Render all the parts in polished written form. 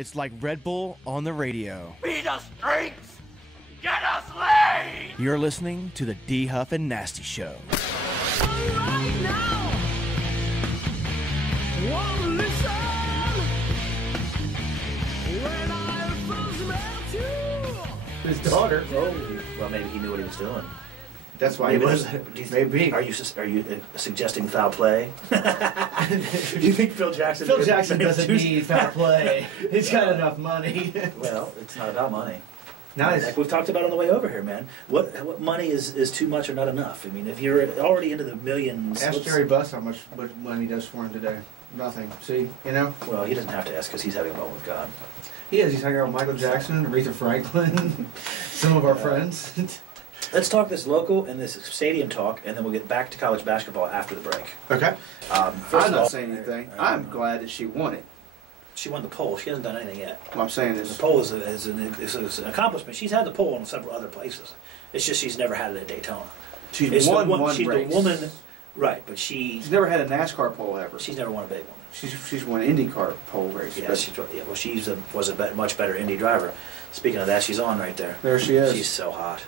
It's like Red Bull on the radio. Feed us drinks! Get us laid! You're listening to the D Huff and Nasty Show. Right now, won't listen when I first met you. His daughter. Oh, well, maybe he knew what he was doing. That's why he was. Maybe. Are you suggesting foul play? Do you think Phil Jackson? Phil Jackson doesn't need foul play. He's got enough money. Well, it's not about money. Now, Like we've talked about on the way over here, man. What money is too much or not enough? I mean, if you're already into the millions, ask Jerry Buss how much money he does for him today. Nothing. See, you know. Well, he doesn't have to ask because he's having a moment with God. He is. He's hanging out with Michael Jackson, Aretha Franklin, some of our friends. Let's talk this local and this stadium talk, and then we'll get back to college basketball after the break. Okay. I'm not saying anything. I'm glad that she won it. She won the poll. She hasn't done anything yet. What I'm saying is, the poll is an accomplishment. She's had the poll in several other places. It's just she's never had it at Daytona. she's won one she's race. the woman, right? But She's never had a NASCAR pole ever. she's never won a big one. She's won an IndyCar pole race. Yeah, but well, was a much better Indy driver. Speaking of that, she's on right there. there she is. She's so hot,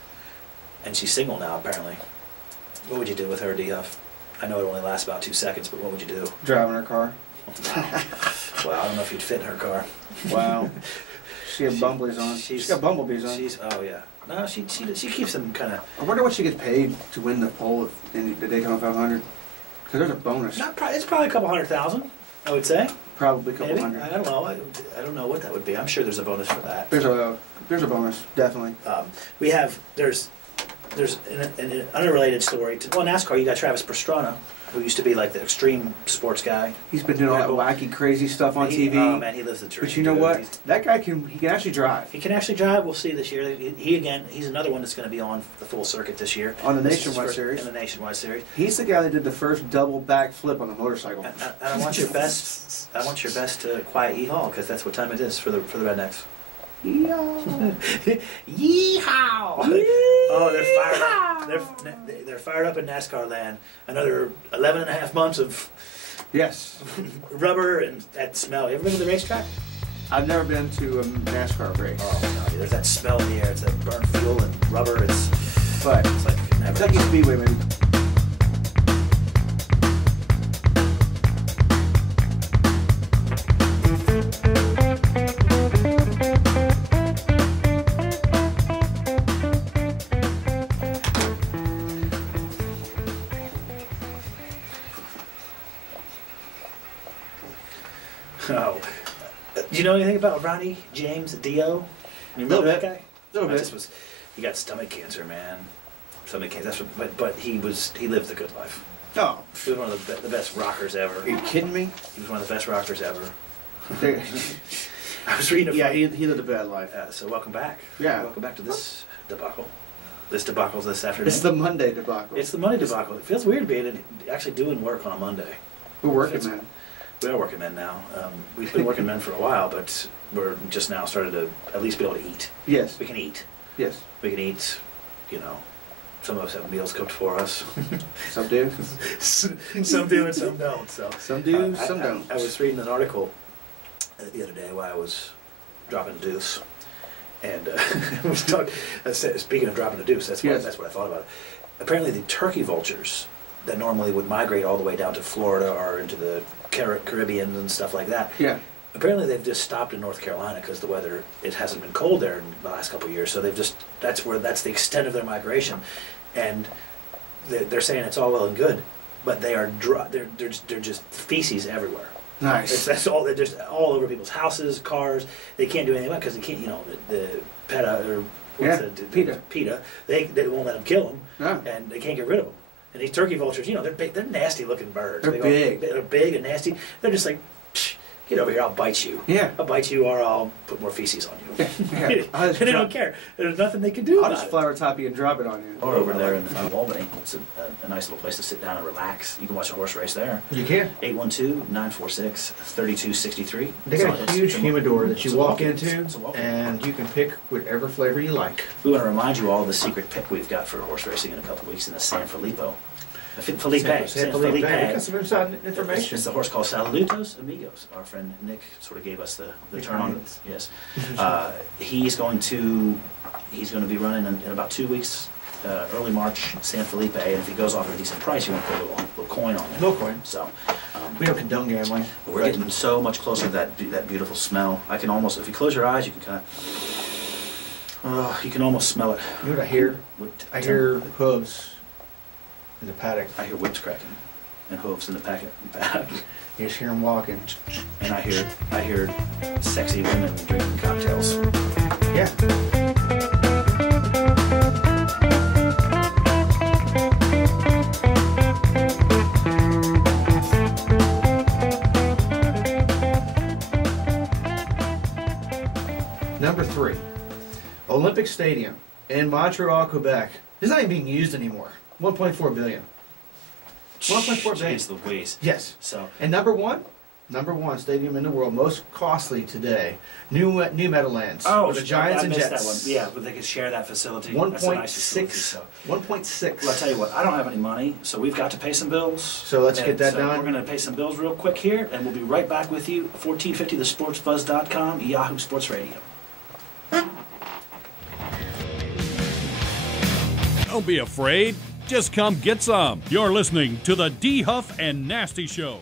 and she's single now apparently. What would you do with her, D Huff? I know it only lasts about 2 seconds, but what would you do? Driving her car. Well, I don't know if you'd fit in her car. Wow. She had bumblebees on. She's got bumblebees on. Oh yeah. No, she keeps them kind of. I wonder what she gets paid to win the pole in the Daytona 500. Because there's a bonus. It's probably a couple $100,000, I would say. Probably a couple Maybe. hundred. I don't know. I don't know what that would be. I'm sure there's a bonus for that. There's a bonus, definitely. There's an unrelated story to NASCAR. You got Travis Pastrana, who used to be like the extreme sports guy. He's been doing all that wacky, crazy stuff on TV. Oh man, he lives the dream. But you know what? That guy can actually drive. He can actually drive. We'll see this year. He's another one that's going to be on the full circuit this year. On the Nationwide Series. In the Nationwide Series. He's the guy that did the first double back flip on a motorcycle. I want your best. I want your best quiet yeehaw, because that's what time it is for the rednecks. Yeehaw! Yeehaw! Oh, they're fired up. They're fired up in NASCAR land. Another 11 and a half months of Yes. rubber and that smell. You ever been to the racetrack? I've never been to a NASCAR race. Oh no, there's that smell in the air. It's that burnt fuel and rubber. It's But like Kentucky Speedway, maybe. Oh. Do you know anything about Ronnie James Dio? You remember that guy? A little bit. He got stomach cancer, man. Stomach cancer. That's what, but he lived a good life. Oh. He was one of the best rockers ever. Are you kidding me? He was one of the best rockers ever. They- I was reading. yeah, he lived a bad life. So welcome back. Yeah. Welcome back to this debacle. This debacle's this afternoon. It's the Monday debacle. It's the Monday debacle. It feels weird being actually doing work on a Monday. We're working, man. We are working men now. We've been working men for a while, but we're just now starting to at least be able to eat. Yes. We can eat. Yes. We can eat, you know. Some of us have meals cooked for us. Some do. Some do and some don't. So Some do, some don't. I was reading an article the other day while I was dropping a deuce. And speaking of dropping a deuce, that's what I thought about it. Apparently the turkey vultures that normally would migrate all the way down to Florida or into the Caribbean and stuff like that. Yeah. Apparently they've just stopped in North Carolina because the weather, it hasn't been cold there in the last couple of years. So they've just, that's the extent of their migration. And they're saying it's all well and good, but they are dry, they're just feces everywhere. Nice. That's all. They're just all over people's houses, cars. They can't do anything about it because they can't. You know, the PETA or PETA. They won't let them kill them, and they can't get rid of them. And these turkey vultures, you know, they're big. They're nasty looking birds. They're big. They're big and nasty. They're just like, get over here. I'll bite you. Yeah. I'll bite you, or I'll put more feces on you. Yeah. And they don't care. There's nothing they can do. I'll just flower top you and drop it on you. Or over there in Albany, it's a nice little place to sit down and relax. You can watch a horse race there. You can. 812-946-3263. They got a huge humidor that you walk into, it's a walk-in. and you can pick whatever flavor you like. We want to remind you all of the secret pick we've got for horse racing in a couple of weeks in the San Filippo. Felipe. San Felipe. We got some inside It's information. the horse called Saludos Amigos. Our friend Nick sort of gave us the turn on. Yes, he's going to be running in about 2 weeks, early March, San Felipe. And if he goes off at a decent price, you want to put a little coin on it. No coin. So We don't condone gambling. but we're getting so much closer to that beautiful smell. I can almost, if you close your eyes, you can kind of, you can almost smell it. You know what I hear? With- I hear hooves in the paddock. I hear whips cracking and hooves in the back. You just hear them walking. And I hear sexy women drinking cocktails. Yeah. Number 3, Olympic Stadium in Montreal, Quebec. It's not even being used anymore. 1.4 billion. 1.4 billion. Jeez Louise. Yes. So And number one stadium in the world, most costly today, New Meadowlands. with the Giants I and missed Jets. that one. Yeah, but they could share that facility. One That's a point nice facility, six. so. 1.6. Well, I'll tell you what, I don't have any money, so we've got to pay some bills. So let's get that done. We're going to pay some bills real quick here, and we'll be right back with you. 1450thesportsbuzz.com, Yahoo Sports Radio. Don't be afraid. Just come get some. You're listening to the D. Huff and Nasty Show.